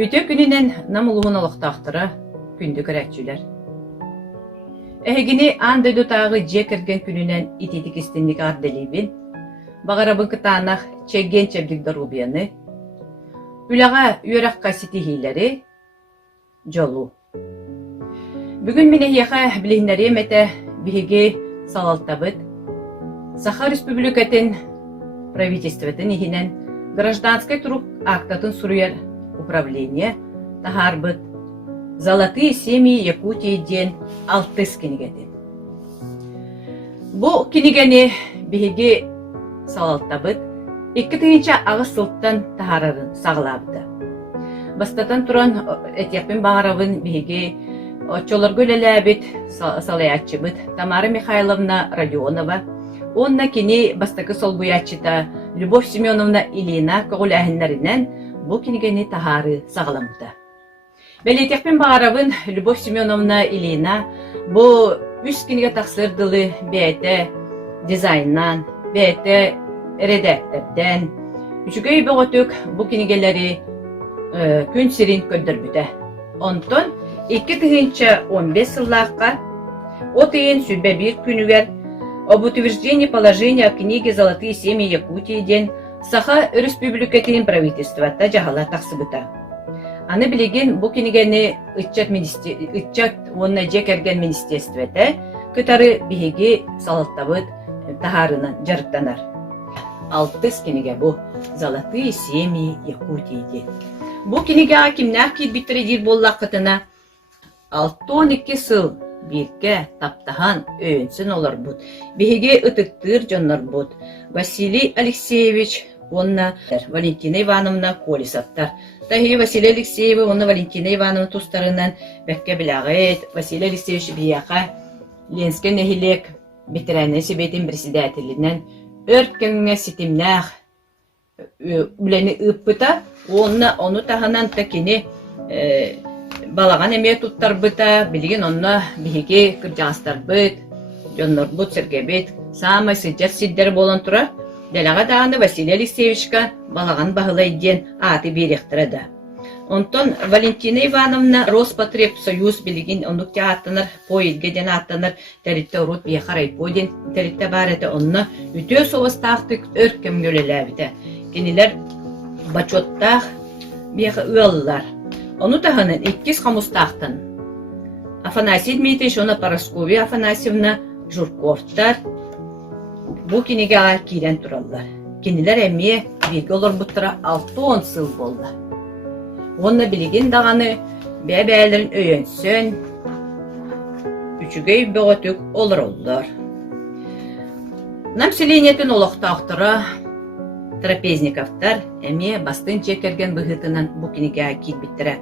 Өтө күнүнен намылуын олықтақтыра күнді көрәтчілер. Әгіні андайды тағы же кірген күнінен итетік істендік арделейбін, бағарабын кытанақ чәгген чәбдік дарубияны, үліға үйераққа сетихилері жолу. Бүгін мене еқа білігінері мәті бігі салалтабыд, Саха Республикатын правительстветін ехінен гражданской труп актатын суруяр управление тахарбыт «Золотые семьи Якутии» ден 6 кинигеден. Бу кинигени биһиги салалтабыт 2-нче агыс сылттан тахарарын саглабыта. Бастатан туран этияппин багарабын биһиги очолорго лелебит салаячыбыт Тамара Михайловна Родионова, онна кини бастакы солбуячыта Любовь Семеновна Илина көгүләһиннәринен бу кинигени тахары сагламыта. Белетекпен бағарабын Любовь Семеновна Илина бу 3 киниге тақсырдылы бәйті дизайннан, бәйті редакторден, үчүгөй бөгөтүк бу кинигелери күн сирин көддөрбүтэ. Онтон 2015 сыллааққа отыйын сүрбе бир күнүгер об утверждении положения о книге «Золотые семьи Якутии» ден Саха Республикатын правительствата жахала тақсыбыта. Аны билеген бу кинигени ытчат онна жекерген министерствете кытары биһиги салаттабыт тахарынан жарыктанар. 6 киниге бу «Золотые семьи Якутии» ден. Бу киниге кимнәр кирбиттередир боллақытына 6-12 сыл бирке таптахан өйөнсін олар бұд. Биһиги ытыктыр жоннор бұд. Василий Алексеевич, онна Валентина Ивановна Колесовтар. Тахи Василий Алексеевич, онна Валентина Ивановна тустарынан бәкке білағыт. Василий Алексеевич бияқа Ленскен нехилек бетерәне себетін председателінен өркенге сетімнәқ үләні ұппыта, оны тағынан тәкені балаған әме туттар бұта, білген онна бігі кіржаңыстар бұт, жоннор бұт, сергебет, самай сыджат сиддер болан тұра, дәліға дағаны Василий Алексеевичка балаған бағылайден аты беректіреді. Онтон Валентина Ивановна Роспотребсоюз білген ондукте аттаныр, поедгеден аттаныр, тәрітті ұрут бейқар айпойден, тәрітті бар әті онна үтө соғыстақтық өркем көлеләбіті. Кенелер бачоттақ бейқы ұялылар. Onu tahanın 2 kamustaqtın. Афанасий Дмитриевич, ona Paraskovya Afanasьевна Журковтар bu kinige kiren turallar. Kiniler emmiye bilgi olur buttara 6-10 sıl boldu. Onna bilgin dağını bebelerin öyönsön, üçügey böğötük olur oldular. Namселениетін олықтақтыра трапезниковтар әме бастын чекерген бұғытынан бұл кинеге кирбиттірі.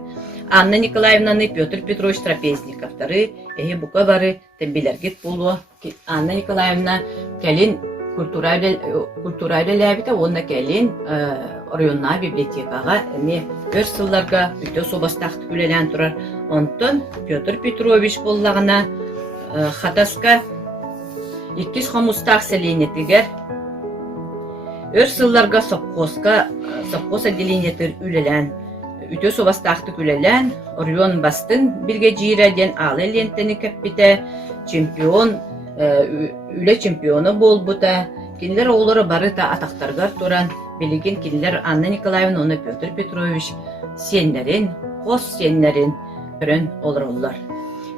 Анна Николаевнаны Петр Петрович трапезниковтары әйе бұқа бары тәмбелергет болу. Анна Николаевна кәлін культурайлы ләбіті, онна кәлін районна библиотекаға әме өр сылларға үті собастақты күлелен тұрар. Онтон Петр Петрович боллағына хатаска 2 қамыстақ сәленетігер өр сылларға сопқос отделениетер үлелен, үті собастақты күлелен, район бастын бірге жиреден алы лентені кәппіте, чемпион, үле чемпионы бол бұта, кенілер олары бары та атақтарғар тұран, білеген кенілер Анна Николаевна, оны Петр Петрович сенлерін, қос сенлерін көрін олар олар.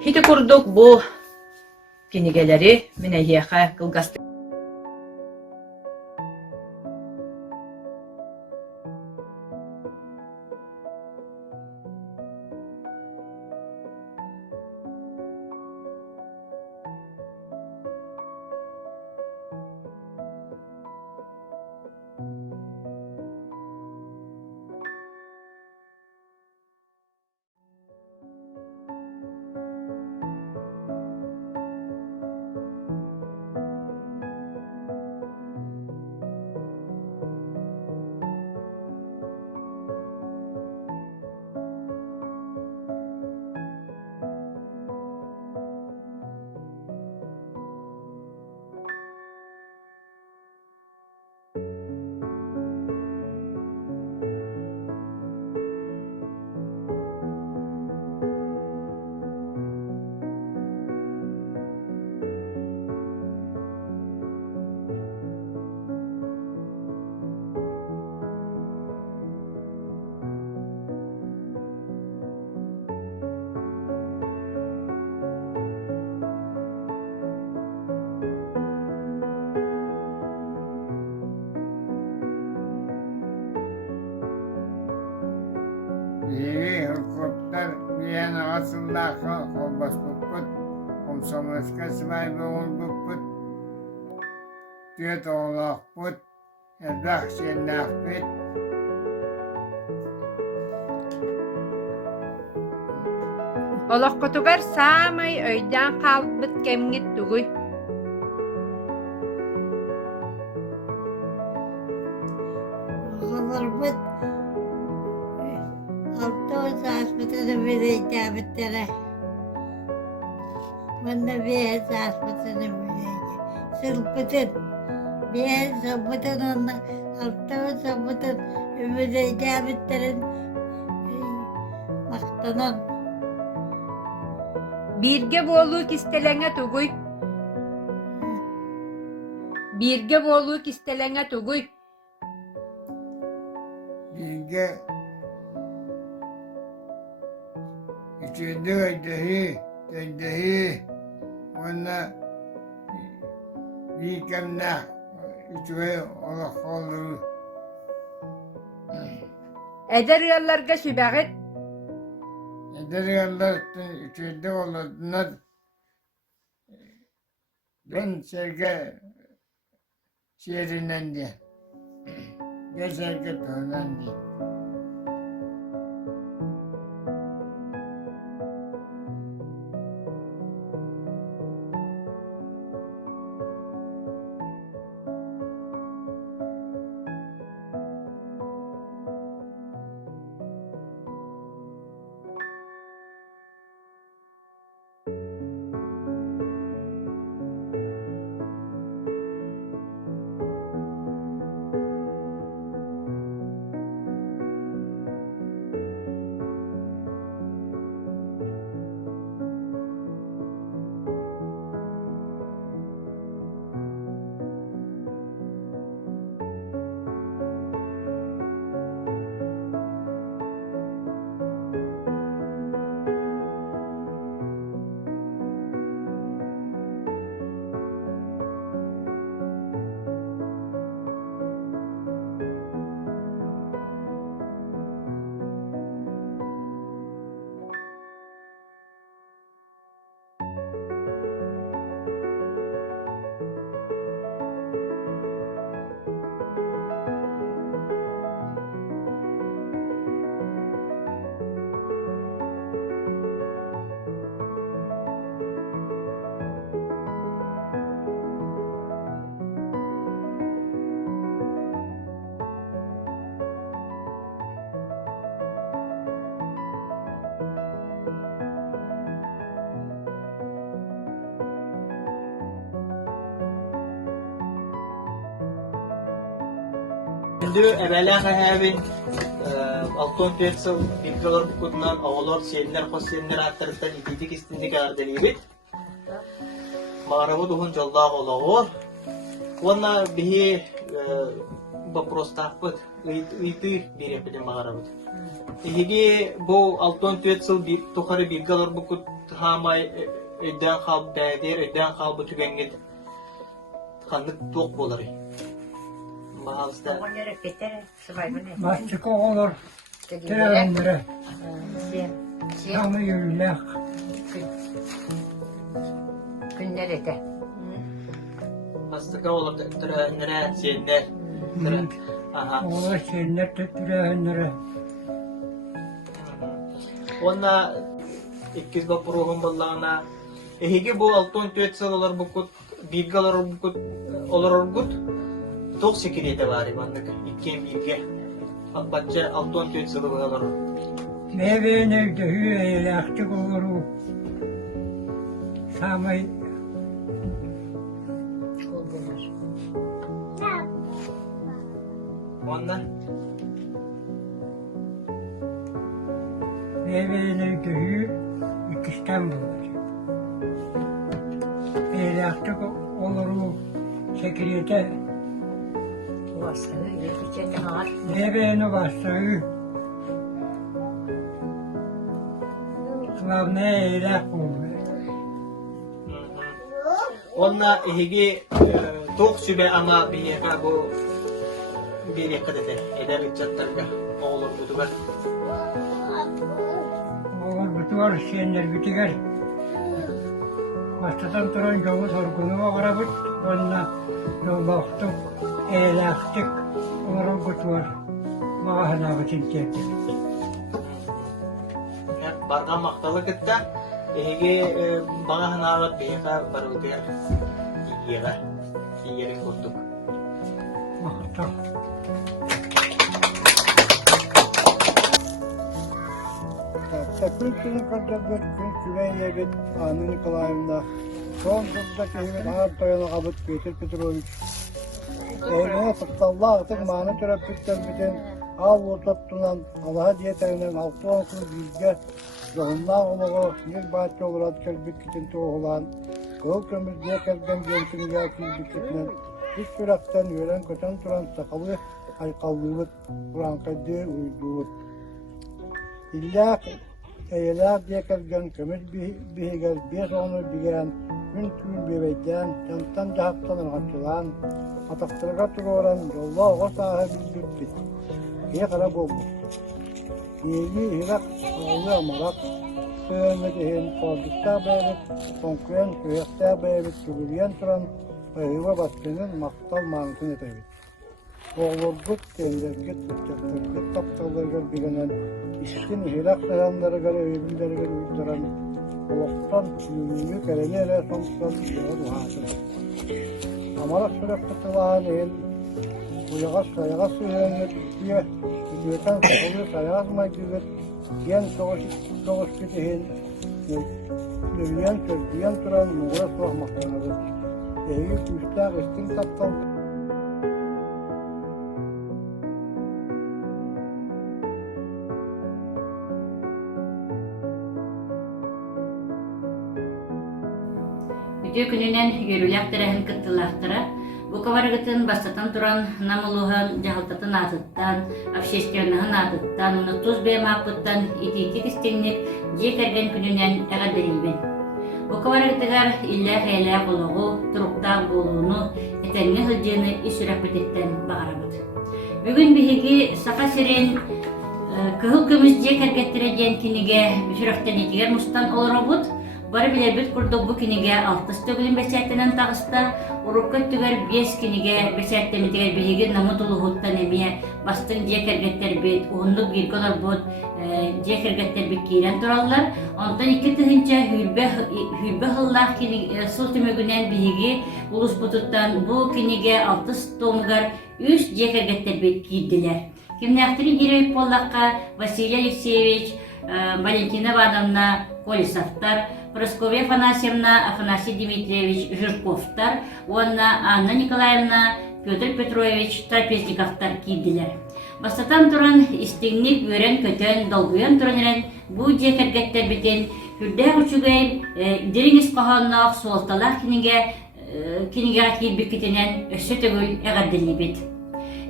Хеті көрдік бұл кенегелері мене еқа қылғасты. Asımdaki olmaz buput, komsomoska sivay boğun buput, tüyet oğlak put, edak şennak pit, Олохкотугар саамай өйдөөн хаалбыт кемҥит тугуй. Холорбут автобус аспиталда билетябиттера. Мында бес аспиталда билете. Сылпытын. Бес сылпытын онда автобус сылпытын билетябиттерин. Мактанан. Бииргэ буолуу кистелэҥэ тугуй. Бииргэ буолуу кистелэҥэ тугуй. bilge, içinde ödehi, ona bilgemnak, içine oğlak olur. Эдэр ыалларга сүбэҕит Ederyanların içinde olanlar ben serge şehrinden diye. Gezerge tonan diye. Şimdi evvela hemen altın tüyetsel bilgiler bukundan ağlar şeyler kosyenler aktarıktan ididik istindik ardeliyit. Mağarabı duhun jallah olur. Ona bihi baprostapıt iti bir yapıdın mağarabı. Higi bu altın tüyetsel tukarı bilgiler bukut hamay edden hal değer edden hal bu tügengit kanlık tok boları. Mahasta. Başçık olur, trenlere, yanı yürüyler. күннэрэтэ. Mastıka olur nere şeyler. Aha. Oğla şeyler trenlere. Ona ikiz bapuruhum ballağına ehigi bu altın tüetsel olur bukut bilgalar bukut olur bukut tok sekiriyete var ibandık ikim bilge batça altın tüetsel olur. Meyveğine döhü eylakçık olur. Samay Ondan meyveğine döhü ikişten bulur. Eylakçık olur. Sekiriyete meyveğine bastırır. Kılavne eylak olur. Ona ehigi tok sübe ama bir yaka bu bir yaka dede eder içatlarga olur budu var. Olur bu tuvar siyenler bitiger. Бастатан туран жолу соргуну оғарабыт, онна жолбақтық, эләқтік, олару күтуар, мағаханағы тентекті. Барға мақталы кітті, эге бағаһын ағат бейға барудер иеға, иерін көрдік. Мақтақ. Такой күн көрдөрбөт күн күбей ебит Анна Николаевна. Son kızda kehmet ağır toyana kabut Peter Petrovich. Eğmene sıktalla artık mani töröp bütler biten av ortattunan Allah'a diyeterinden 6-10 kız yüzge Zoğundan oluğu bir bahçe olarak kelbik kitin toğulan Kıl kömür diye kelden gençini yakil büketinden Üç süraktan yören köten turan sakalı aykallığı Kur'an kaddi uyduğu İlla eğiler diye kelgen kömür bihigel bir onu bigen gün tül bebeyden tantan cahaptanın açılan ataktırga tururan yolla o sahibi bitti. İyi kara olmuş. İyi hirak oğlu amarak sığınmediğin koldukta beylik konkuren köyekta beylik tübülyen turan ayıva baskının maktal manısını edebit. Oğlurduk kendilerge tutacaklarge taptalarga bilenen İşkin hirak sayanları göre öğünleri göre uyduran Oğuzdan yürüyü kerelere sonuçtan yolu hadır. Amarak sürekli kıtılan el, uyağa sayağa sığınır diye Ücreten sakılı sayağa maydıdır. Gen soğuş bitihin, növyen sözleyen turan muğra soğmaktadır. Eğip üstler istin taptal. Үтө күнүнен йөрүләктәрәһен кыттылактыра, бу кабаргытын бастатан туран намылуһын жахылтатын атыттан, общественныһын атыттан, уны туз бемакыттан ититик истеңнек жекерген күнүнен әгәдерилбен. Бу кабаргытыгар иллә хәйлә болугу, туруктак болууну, этенне хылжыны исүрәпететтен багарабыт. Бүгүн биһиги сака сирен кыһыл көмүс жекергеттереген киниге сүрәктен итигер мустан олоробут. Бары билебит курдук бу киниге 60 төгүлүн бесәттенен тагыста, урукка түгер 5 киниге бесәттемитигер биһиги намы тулуһуттан эмие бастын жекергеттер бит, уһуннук бирколар бут жекергеттер бит киирен тураллар. Онтон 2 тыгынча хүлбе хыллах киниге сыл түмөгүнен биһиги улус бутуттан бу киниге 60 томугар 3 жекергеттер бит кийдилер. Кимнәхтери гирей поллакка Василий Алексеевич, Валентина Ивановна Колесовтар, Прасковья Афанасьевна, Афанасий Дмитриевич Жирковтар, Анна Николаевна, Петр Петрович Трапезниковтар кийдилер. Бастатан туран истигник бөрен көтөн долгуян туранерен бу жекергеттер битен хүрдэ учугай диринис каханнаах суолталах киниге кийбик кетенен өссө төгүл эгардилибит.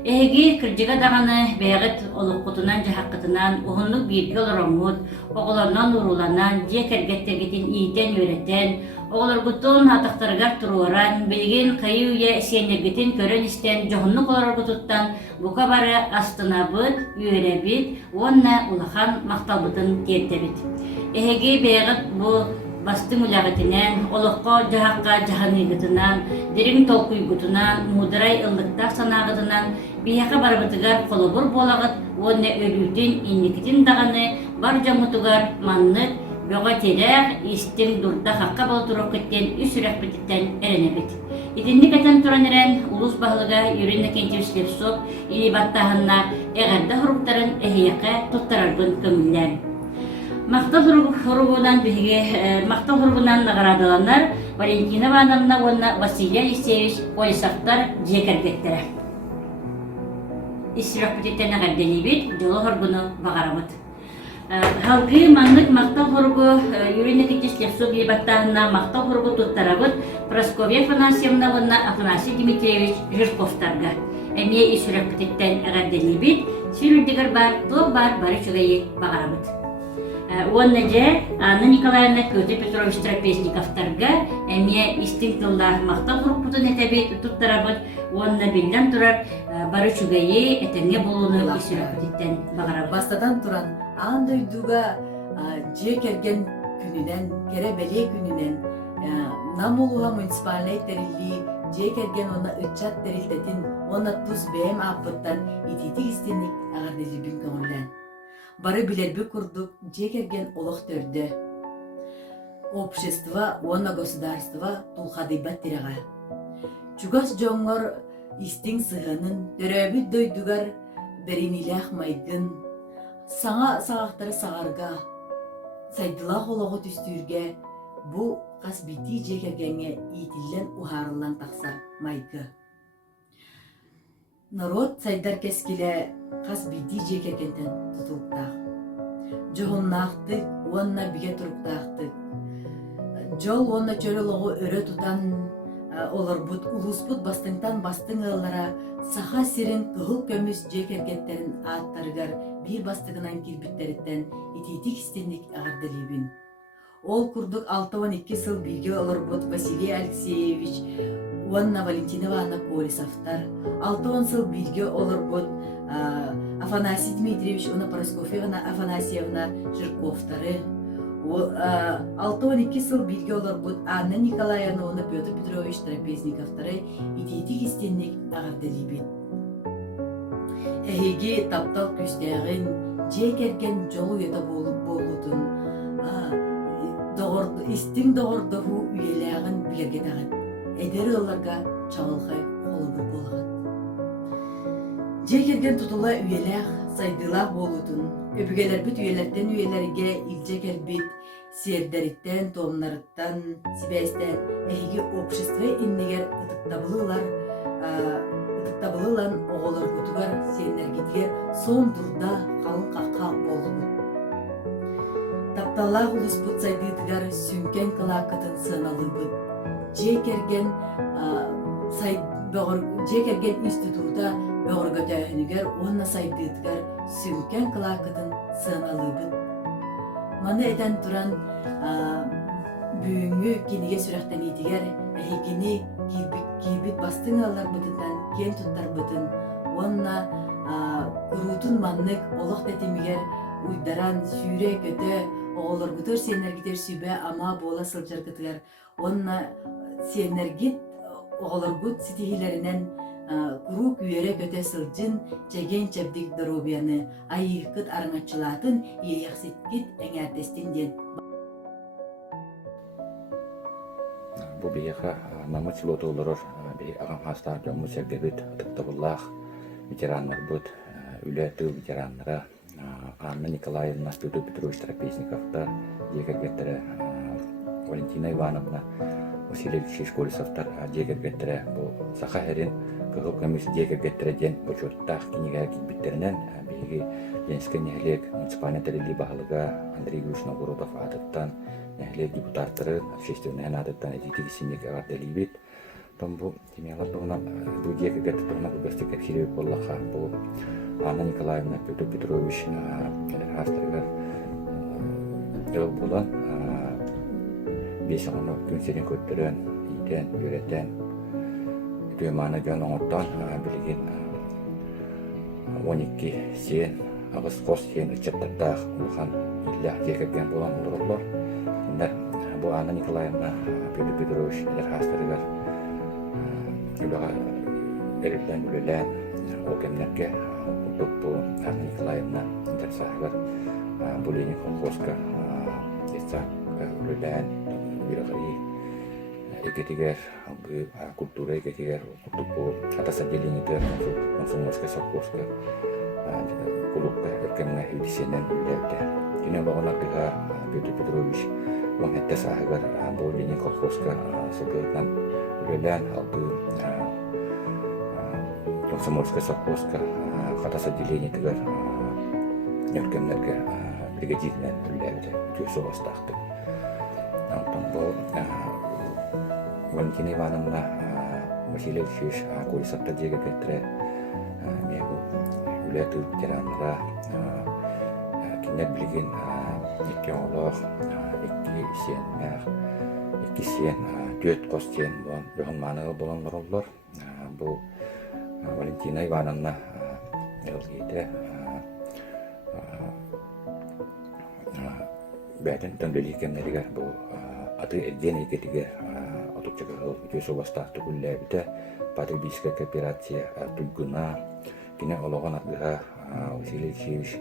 Эһиги кырдьыга даганы бэйэҕит олуккутунан жахаккытынан уһуннук биирге олороммут, оҕолорунан уруланан, жекергеттергитин иитен үөрэтэн, оҕолоргутун атактарыгар туруоран, билигин хайы үйэ сиэннергитин көрөн истен жоһуннук олороргутуттан бука бары астынабыт, үөрэбит, уонна улахан макталбытын тиэртэбит. Эһиги бэйэҕит бу бастың үләгітінен, олыққа жағаққа жағаныйгытынан, дерің толкуйгутынан, мударай ыллықтақ санағытынан, бияқа барбытыгар қолыбыр болағыт, онна өлүтін инникітін дағаны, бар жамутугар маннық, бөға терәқ, истің дұрда қаққа болтыру кіттен үсірәк бітіттен әренебет. Итинник әтен туран әрен, улус бағылыға Юрий Накентьевич Левсов, или баттағынна әғарда хұрықтарын әхияқа тұттарарбын көмілләр. Мактал хуругунан наградаланар Валентина Ивановна, Василий Алексеевич Колесовтар жекергеттер. Исрапететтен агарденибит, жолу хоргуну багарабыт. Халгы маннык мактал хуругу Юрий Никитич Левсов ебаттарына мактал хуругу туттарабыт Прасковья Афанасьевна, Афанасий Дмитриевич Жирковтарга. Эмие исрапететтен агарденибит, сүрүрдигер бар, то бар, бары чугайы багарабыт. Онна же Анна Николаевна Петр Петрович Трапезниковтарга эмие истин тыллах мактал хуруппутун этебит туттарабыт, онна билден турар бары чугайы этеңе болууну исүрөпүтүттен багарабыт. Бастадан туран ан дойдуга Жие керген күнүнен, кере беле күнүнен намулуha муниципальный терилли жие керген ona ыччат терилтетин ona туз бэм аппыттан итити истинник агардежибин көңүллен. Бары билерби курдук жие керген олох төрдө. Общество, ona государство тулхадыйбат тирага. Чугас жоңгор истиң сыгынын, төрөбү дөйдүгар беринилях майгын, саңа сағақтары сағарға, сайдылақ олығы түстүрге, бұ қас бити жекергенге итиллен ухарылан тақсар майгы. Народ сайдар кескіле қас бити жекергентен тұтылықтақ. Жоғыннақтық, онна биге тұруқтақтық. Жол онна чөліліғі өрі тұтан оларбут улуспут бастыңтан бастың ыллара саха сирин кыгыл көмүс жекергеттерин аттарыгар бир бастыгынан кирбиттериттен ититик истенник агардалибин. Ол курдук 6-12 сыл биге оларбут Василий Алексеевич, Уанна Валентиновна Полисовтар, 6-10 сыл биге оларбут Афанасий Дмитриевич, Уна Параскофьевна Афанасьевна Жирковтары, 6-12 сыл билге оларбут Анна Николаевна, Уна Петр Петрович Трапезниковтары ититик истенник агардалибин. Эһиги таптал күстәгин жекерген жолу ета болутун истиң догордоху үйеләгин билерге тагын. Эдери оларга чагылгай холобур болагат. Жекерген тутула үйеләг сайдылак болутун. Өбүгелер бит үйелерден үйелерге илже келбит сердериттен, томнарыттан, сибәстен эһиги общество иннегер ытыктабылылан оголор кутугар сенергитигер сон турда калын какка болду. Тапталла улуспут сайдыдыгар сүнкен кылакытын сыналыбыт. Жекерген институтта бөгөргөтөһүнүгер онна сайдыдыгар сүнкен кылакытын сыналыбыт. Маны этен туран бүгүнгү киниге сүрөктен итигер эһигини кирбит бастың алар бытынан кен туттар бытын онна урутун маннык олох тетимигер уйдаран сүүрэ көтө оголоргутор сенергитер сүбө ама бола сылжаргытыгар онна сенергит оголоргут ситихилеринен курук үйере көтө сылжын жеген чебдик доробияны айыкыт араңачылатын иэхситкит эңертестин ден. Бу бияха намыт силоты олорор бей ағам хастар жому сергебит тыктабыллах ветераннар бут үлетүү ветераннара Анна Николаевна Петр Петрович Трапезниковтар жекергеттере Валентина Ивановна Василий Шишколисовтар жекергеттере бу саха херин кыгыл көмүс жекергеттере ден бочоттах киниге китбиттеринен биги Ленинский нехлек муниципальный терили бахалыга Андрей Юрьевич Новгородов атыттан нехлек депутаттары общественный атыттан этитик синек агартелибит. Том бу темелар тугунан бу жекергетте тугунан гостик эпсилебит боллаха бу Анна Николаевна Петр Петрович Хастергер болан бесоны күнсерин көттөрөн ийден үйрөтен төманы жөн оңоттон билген 12 сен агыс кос сен ычаттардах улхан иллах жекерген болан олорлор. Бу Анна Николаевна Петр Петрович Хастергер үлага эрилен үлелен окемнерге Бу Анна Николаевна Интерсагар Булини колхозка Исак Рулен Вирахари Экетигер культура экетигер Кутупу Атас отделениетер Комсомольская совхозка Кулупка Эркемна Хидисенен Улевде Кине Багонакыга Петр Петрович Лонгетте Сагар Булини колхозка Согетнан Рулен Алды Комсомольская совхозка Хатас отделение тигер неркемнерге бригадирнен үлләбде төсө бастакты. Антон бу Валентина Ивановна Василий Алексеевич Колесовтар жегергеттере мегу үлетүү ветераннара кинер билген эки олох эки сен төт кос сен болон маныгы болон ороллор. Бу Валентина Ивановна Элгейде бәтін төнлөлі кемнерігер бұл аты әлден екетігер отупчаға өтөсі бастақты күлләбіті потребительская кооперация түлгіна кіне олоған атыға Василий Алексеевич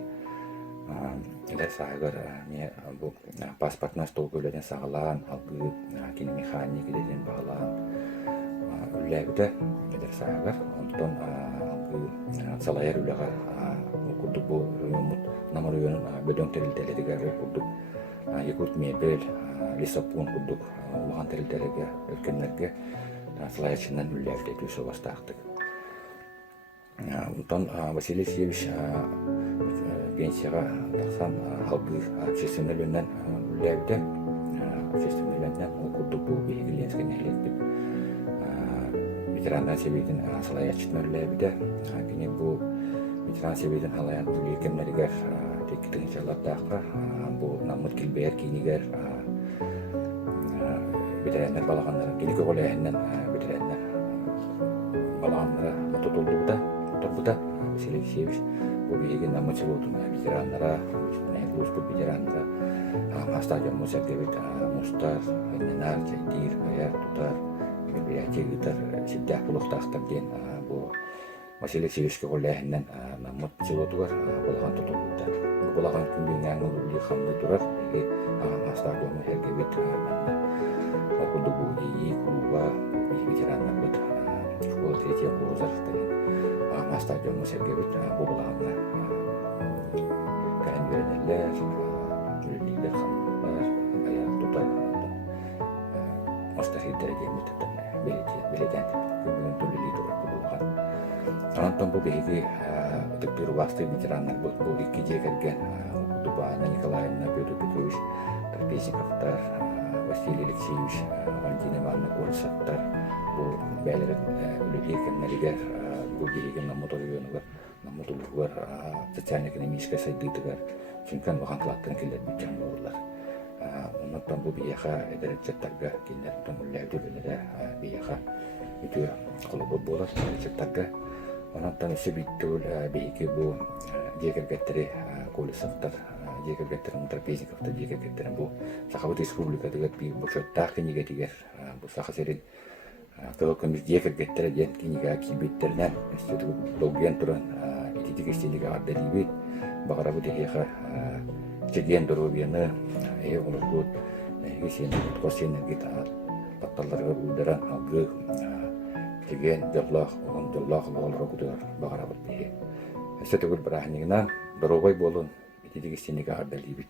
эле саагар не бу паспортна стол көлөден сагалаан алгы кини механик деден багалаан үлләбите эле саагар онтон алгы салаяр үлага курдук бу районмут намар районун бөдөң терилделеригер курдук якут мебель лесопун курдук улган терилделерге өткөннерге салаячынан үлләбите түсө бастаактык онтон Василий Алексеевич пенсияға тақсан халқы общественнелерінен үлләбіде общественнелерінен оқырдық бұл бейгіленскен әлетпіп ветерандар себейдің салаячытын үлләбіде кене бұл ветеран себейдің халаян үлгекемнерігер теккітің жалаттаққа бұл намыт келбейер кейінігер ветерандар балағандарын кене көғыл әйіннен ветерандар балағандары тұтылдығыда Василий Алексеевич Побеги на мотивоту ветераннара, группу ветераннара, стадион музыкевит, мустар, ненар, чайдир, аяр, тутар, мероприятие гитар, сидях пулухтахтар ден, бу Василий Алексеевичке голляхиннен на мотивотугар, болган тутулуда. Болган күнбеңнәң улы хамны турар, и стадион музыкевит, окуду бу и клуба, ветераннар бит, школа третья курсар, стадион музыкевит, болган кәлем беренелер, үлелер хамлар, аяқ тұтар, мостахиддер деметтен беледен күнбеген төлелей тұрып болған. Анантон бұл бейгі өтіктері басты ветерандар бұл екі жекерген Дубана Николаевна, Петр Петрович, Трапезниковтар, Василий Алексеевич, Валентина Ивановна Колесовтар, бұл бәлерін үлелер кәннерігер, бұл бейген намутор үйенігер, намутулығыр социально-экономическая сайдытыгар, чүнкән вағантылаттың келер бүтчен болылар. Оннан бұл бейеға әдәрәтчеттарға кенлердің үлләуді бөлері бейеға үті қолы болар әдәрәтчеттарға. Оннан өсі бітті бейеге бұл жекергеттері Колесовтар, жекергеттерін Трапезниковтар, жекергеттерін бұл Сақабыт Республикадығыр бұл шөттақ кенеге тегер бұл сақы серін Көлөкөмүз жекергеттері ден кенеге килбеттерінен долген тұрын ититик истенеге ардалибит бағарабы дехеха чеген дорубияны олыргут сенергит қос сенергит татталларга уйдаран алгы чеген жоллах оғын жоллах олғалыра кудыр бағарабы дехе сөтөгүл барахнигинан дорубай болун ититик истенеге ардалибит